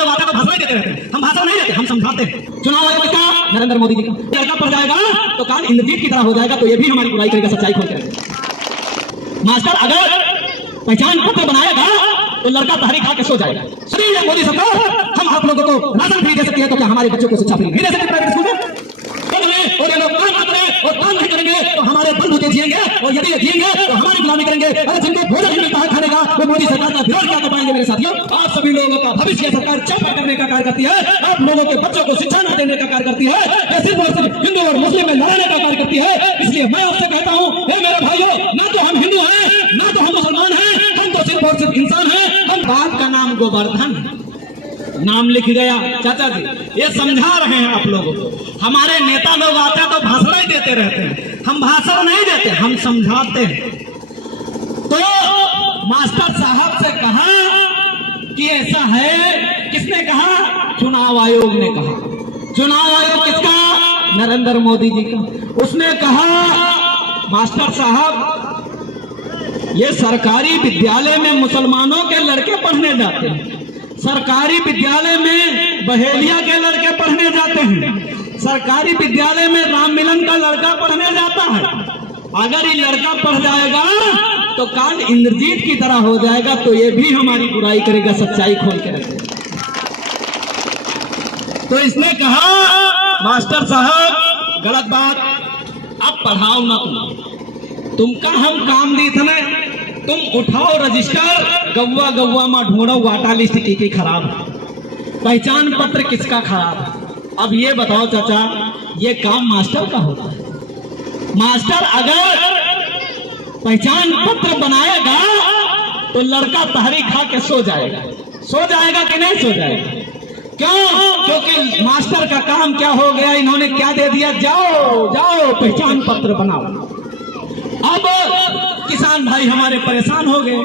लोग आते हैं तो भाषण देते रहते हैं, हम भाषण नहीं देते, हम समझाते हैं। चुनाव आयोग का नरेंद्र मोदी जी का लड़का पड़ जाएगा तो कान इंद्रजीत की तरह हो जाएगा, तो ये भी हमारी बुराई करेगा, सच्चाई खोल करेगा। मास्टर अगर पहचान पत्र बनाएगा तो लड़का तहरी खा के सो जाएगा। सुनिए मोदी सरकार, हम आप लोगों को राशन फ्री दे सकती है तो क्या हमारे बच्चों को शिक्षा फ्री नहीं दे सकते प्राइवेट स्कूल में? और ये लोग काम करते हैं और काम नहीं करेंगे तो हमारे बलबूते जिएंगे, और यदि ये जिएंगे तो हमारी गुलामी करेंगे। अरे जिनको भोजन नहीं मिलता है खाने का, वो मोदी सरकार का विरोध क्या कर पाएंगे? मेरे साथियों, आप सभी लोगों का भविष्य सरकार चौपा करने का कार्य करती है, आप लोगों के बच्चों को शिक्षा न देने का कार्य करती है, या सिर्फ और सिर्फ हिंदू और मुस्लिम में लड़ाने का कार्य करती है। इसलिए मैं आपसे कहता हूँ, हे मेरे भाइयों, ना तो हम हिंदू हैं, ना तो हम मुसलमान हैं, हम तो सिर्फ और सिर्फ इंसान हैं। हम बाप का नाम गोवर्धन नाम लिख गया। चाचा जी ये समझा रहे हैं आप लोगों को। हमारे नेता लोग आते हैं तो भाषण ही देते रहते हैं, हम भाषण नहीं देते, हम समझाते हैं। तो मास्टर साहब से कहा कि ऐसा है, किसने कहा? चुनाव आयोग ने कहा। चुनाव आयोग किसका? नरेंद्र मोदी जी का। उसने कहा मास्टर साहब ये सरकारी विद्यालय में मुसलमानों के लड़के पढ़ने जाते हैं, सरकारी विद्यालय में बहेलिया के लड़के पढ़ने जाते हैं, सरकारी विद्यालय में राम मिलन का लड़का पढ़ने जाता है। अगर ये लड़का पढ़ जाएगा तो काल इंद्रजीत की तरह हो जाएगा, तो ये भी हमारी बुराई करेगा, सच्चाई खोल के रखेगा। तो इसने कहा मास्टर साहब गलत बात, अब पढ़ाओ ना तुमका हम काम दी थे ना, तुम उठाओ रजिस्टर, गौवा गौवा में ढूंढो वाटा लिस्ट की खराब, पहचान पत्र किसका खराब। अब ये बताओ चाचा, ये काम मास्टर का होता है? मास्टर अगर पहचान पत्र बनाएगा तो लड़का तहरी खा के सो जाएगा। सो जाएगा कि नहीं सो जाएगा? क्यों? क्योंकि मास्टर का काम क्या हो गया, इन्होंने क्या दे दिया, जाओ जाओ पहचान पत्र बनाओ। अब किसान भाई हमारे परेशान हो गए,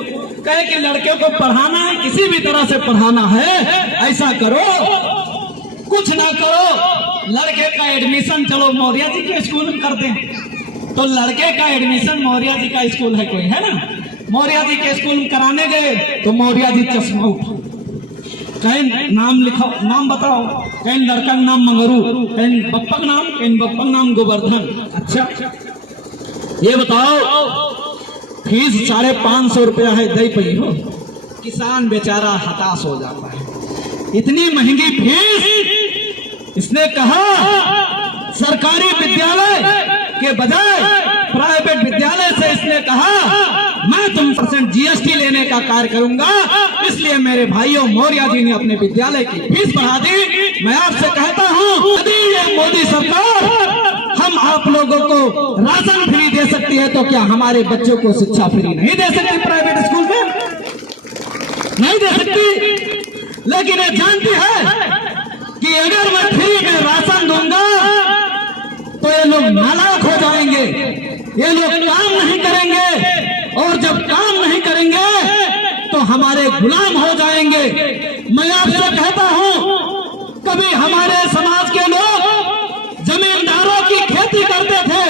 कहे कि लड़के को पढ़ाना है, किसी भी तरह से पढ़ाना है, ऐसा करो, कुछ ना करो, लड़के का एडमिशन चलो मौर्य जी के स्कूल में कर दें। तो लड़के का एडमिशन मौर्य जी का स्कूल है, कोई है ना, मौर्य जी के स्कूल में कराने गए तो मौर्य जी चश्मा उठा, कहीं नाम लिखो, नाम बताओ, कहीं लड़का का नाम मंगरू, कहीं बप्पा का नाम, कहीं बप्पा का नाम गोवर्धन। अच्छा ये बताओ फीस 550 रुपया है, दे पई हो, किसान बेचारा हताश हो जाता है, इतनी महंगी फीस। इसने कहा सरकारी विद्यालय के बजाय प्राइवेट विद्यालय से, इसने कहा मैं तुम % GST लेने का कार्य करूंगा। इसलिए मेरे भाइयों, मौर्य जी ने अपने विद्यालय की फीस बढ़ा दी। मैं आपसे कहता हूं, यदि ये मोदी सरकार हम आप लोगों को राशन फ्री दे सकती है तो क्या हमारे बच्चों को शिक्षा फ्री नहीं दे सकती? प्राइवेट स्कूल में नहीं दे सकती। लेकिन ये जानती है कि अगर मैं फ्री में राशन दूंगा तो ये लोग नालायक हो जाएंगे, ये लोग काम नहीं करेंगे, और जब काम नहीं करेंगे तो हमारे गुलाम हो जाएंगे। मैं आपसे कहता हूं, कभी हमारे समाज के लोग जमींदारों की खेती करते थे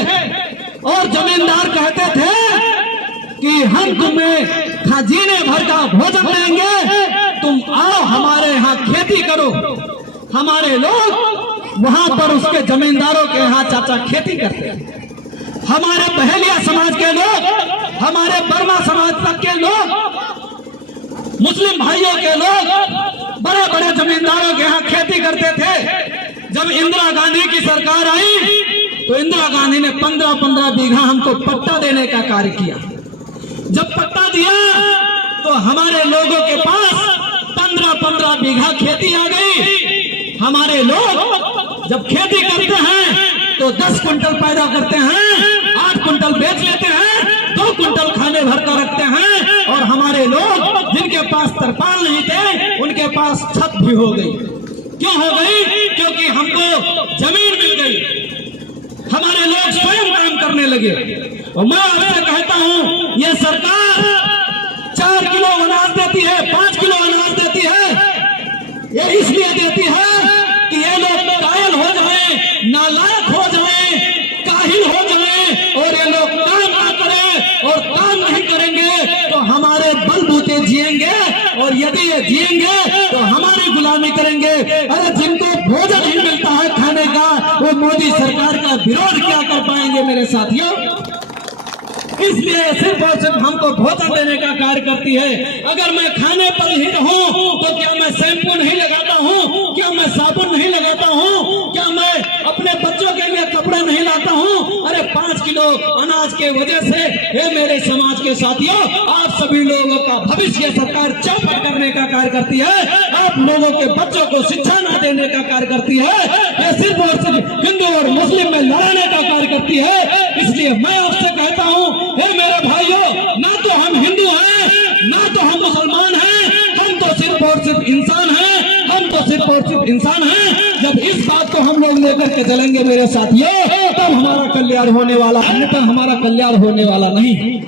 और जमींदार कहते थे कि हम तुम्हें जीने भर का भोजन देंगे, तुम आओ हमारे यहाँ खेती करो। हमारे लोग वहां पर उसके जमींदारों के यहाँ चाचा खेती करते थे। हमारे बहेलिया समाज के लोग, हमारे बर्मा समाज तक के लोग, मुस्लिम भाइयों के लोग बड़े बड़े जमींदारों के यहाँ खेती करते थे। जब इंदिरा गांधी की सरकार आई तो इंदिरा गांधी ने 15-15 बीघा हमको पट्टा देने का कार्य किया। जब पट्टा दिया तो हमारे लोगों के पास 15-15 बीघा खेती आ गई। हमारे लोग जब खेती करते हैं तो 10 कुंटल पैदा करते हैं, 8 कुंटल बेच लेते हैं, 2 कुंटल खाने भर कर रखते हैं। और हमारे लोग जिनके पास तरपाल नहीं थे उनके पास छत भी हो गई। क्यों हो गई? क्योंकि हमको जमीन मिल गई, हमारे लोग स्वयं काम करने लगे। और मैं आपसे कहता हूं, यह सरकार 4 किलो अनाज देती है, 5 किलो अनाज देती है। ये इसलिए देती है कि ये लोग कायल हो जाएं, नालायक हो जाएं, काहिल हो जाएं, और ये लोग काम ना करें, और काम नहीं करेंगे तो हमारे बलबूते जिएंगे, और यदि ये जिएंगे तो हमारी गुलामी करेंगे। अरे जिनको भोजन ही मिलता है खाने का, वो मोदी सरकार का विरोध क्या कर पाएंगे मेरे साथियों। इसलिए सिर्फ और सिर्फ हमको भोजन देने का कार्य करती है। अगर मैं खाने पर ही रहूं तो क्या मैं शैम्पू नहीं लगाता हूं, क्या मैं साबुन नहीं लगाता हूं, क्या मैं अपने बच्चों के लिए कपड़ा नहीं लाता हूं। अरे 5 किलो अनाज के वजह से ये मेरे समाज के साथियों, आप सभी लोगों का भविष्य सरकार चौपट करने का कार्य करती है। आप लोगों के बच्चों को शिक्षा न देने का कार्य करती है। ये सिर्फ और सिर्फ हिंदू और मुस्लिम में लड़ाने का कार्य करती है। इसलिए मैं आपसे कहता हूं, हे मेरे भाइयों, ना तो हम हिंदू हैं, ना तो हम मुसलमान हैं, हम तो सिर्फ और सिर्फ इंसान हैं, हम तो सिर्फ और सिर्फ इंसान हैं। जब इस बात को हम लोग लेकर के चलेंगे मेरे साथियों, तब हमारा कल्याण होने वाला है, अन्यथा हमारा कल्याण होने वाला नहीं।